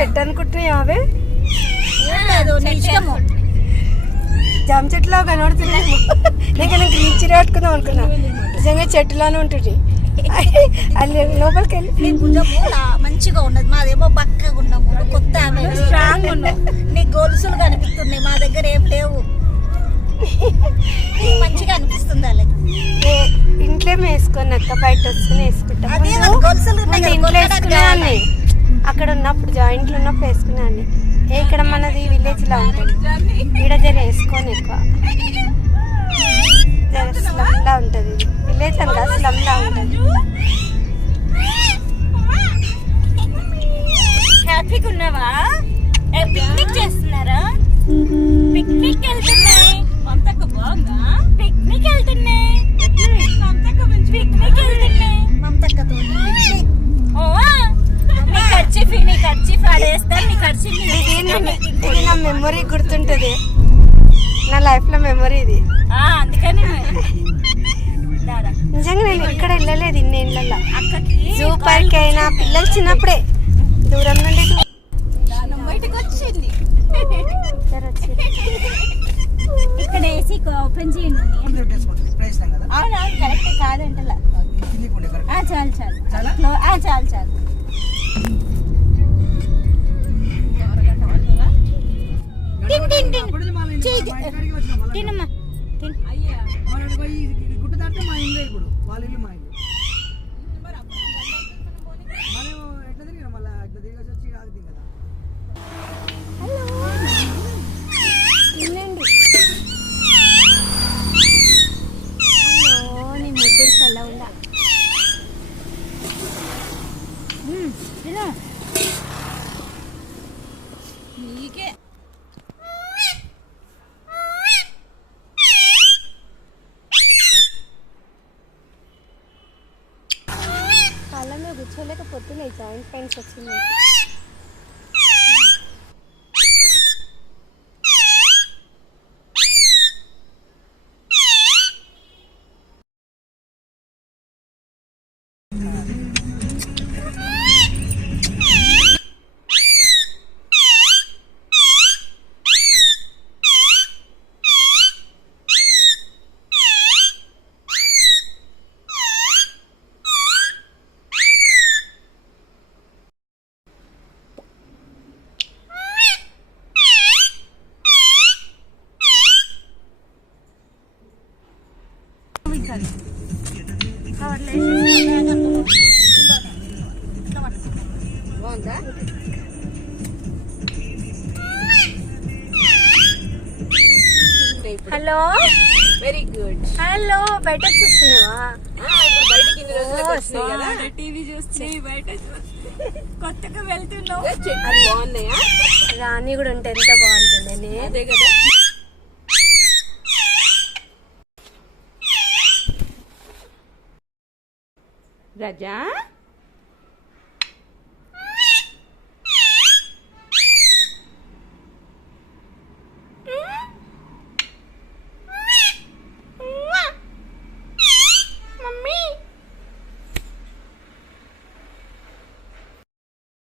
చెట్టు అనుకుంటున్నాయి అవే జామ చెట్టులో కనబడుతున్నాయి. నేను గ్రీన్ చీర కట్టుకుందాం అనుకున్నా, నిజంగా చెట్టులానే ఉంటుంది. అది లోపలికి వెళ్ళి మంచిగా ఉన్నది. మాదేమో బక్కగా ఉన్నాము, కొత్త స్ట్రాంగ్ ఉన్నాం. నీ గొలుసులు కనిపిస్తున్నాయి, మా దగ్గర ఏం లేవు. మంచిగా అనిపిస్తుంది. అలాగే ఇంట్లో వేసుకొని అక్క బయట వస్తూనే వేసుకుంటాం. ఇంట్లో వేసుకునేవాడిని, అక్కడ ఉన్నప్పుడు జాయింట్లు ఉన్నప్పుడు వేసుకునేవాడిని. ఇక్కడ మనది విలేజ్ లా ఉంటుంది, ఇక్కడ జర వేసుకొని ఎక్కువ జర స్లమ్ లా ఉంటుంది. విలేజ్ అనగా స్లమ్ లా ఉంటుంది. హ్యాపీగా ఉన్నావా? పిక్నిక్ చేస్తున్నారా? పిక్నిక్ వెళ్తున్నాయి. బాగుందా? పిక్నిక్ వెళ్తున్నాయి. పిక్నిక్ వెళ్తున్నాయి మమతక్కతో. నీ ఖర్చీఫ్ ఆడేస్తారు. నీ ఖర్చీఫ్ ఇది నా మెమొరీ గుర్తుంటది, నా లైఫ్ లో మెమొరీ ఇది. అందుకని నిజంగా నేను ఎక్కడ వెళ్ళలేదు ఇన్ని ఇళ్ళల్లో. జూ పార్క్ అయినా పిల్లలు చిన్నప్పుడే దూరం నుండి బయటకు వచ్చింది. ఇక్కడ ఏసీ ఓపెన్ చేయండి. అవునా? కరెక్ట్ కాదంటలా. చాలు చాలు. తినమ్మా. గుట్ట దాటితే మా ఇల్లు, ఇప్పుడు వాళ్ళ ఇల్లు మా ఇల్లు. మనం ఎట్లా తిరిగినా మళ్ళీ ఇట్లా తిరిగి వచ్చి ఆగుతుంది కదా. నీ ముద్దులు చల్ల ఉందా? నీకే కాలంలో కూర్చోలేకపోతున్నాయి, జాయింట్ పెయిన్స్ వచ్చింది. Hello, very good. హలో, బయట చూస్తున్నావా? టీవీ చూస్తున్నాయి, బయట కొత్తగా వెళ్తున్నావు. బాగున్నాయా? రాణి కూడా ఉంటే ఎంత బాగుంటుంది. అదే కదా. రాజా